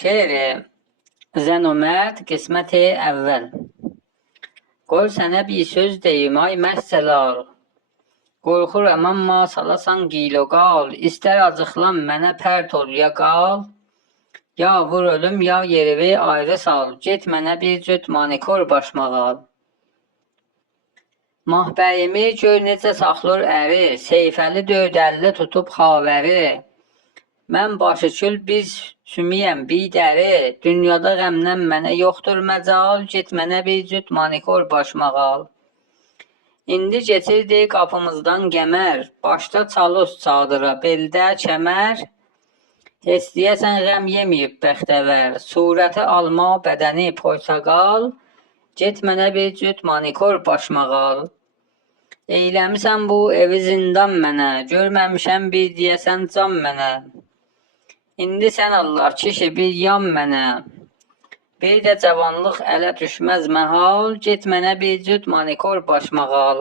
Şeiri Zən o Mərd qisməti əvvəl. Qoy sənə bir söz deyim ay məssəlar. Qorxuram amma salasan qil o qal. İstər acıqlan mənə pərt ol ya qal. Ya vur ölüm ya yerimi ayrı sal. Get mənə bir cüt manikor başmağal. Mahbəyimi gör necə saxlır əri. Seyfəli döydəlli tutub xavəri. Mən başıkül biz sümüyəm bir dəri. Dünyada qəmdən mənə yoxdur məcal. Get mənə bir cüt manikor başmağal. İndi geçirdi qapımızdan qəmər. Başda çalus çadıra, beldə kəmər. Heç deyəsən qəm yeməyib bəxtəvər. Surəti alma, bədəni poysaqal. Get mənə bir cüt manikor başmağal. Eyləmisən bu evi zindan mənə. Görməmişəm bir deyəsən can mənə. İndi sən Allah kişi bir yan mənə. Bir də cavanlıq ələ düşməz məhal. Get mənə bir cüt manikor başmağal.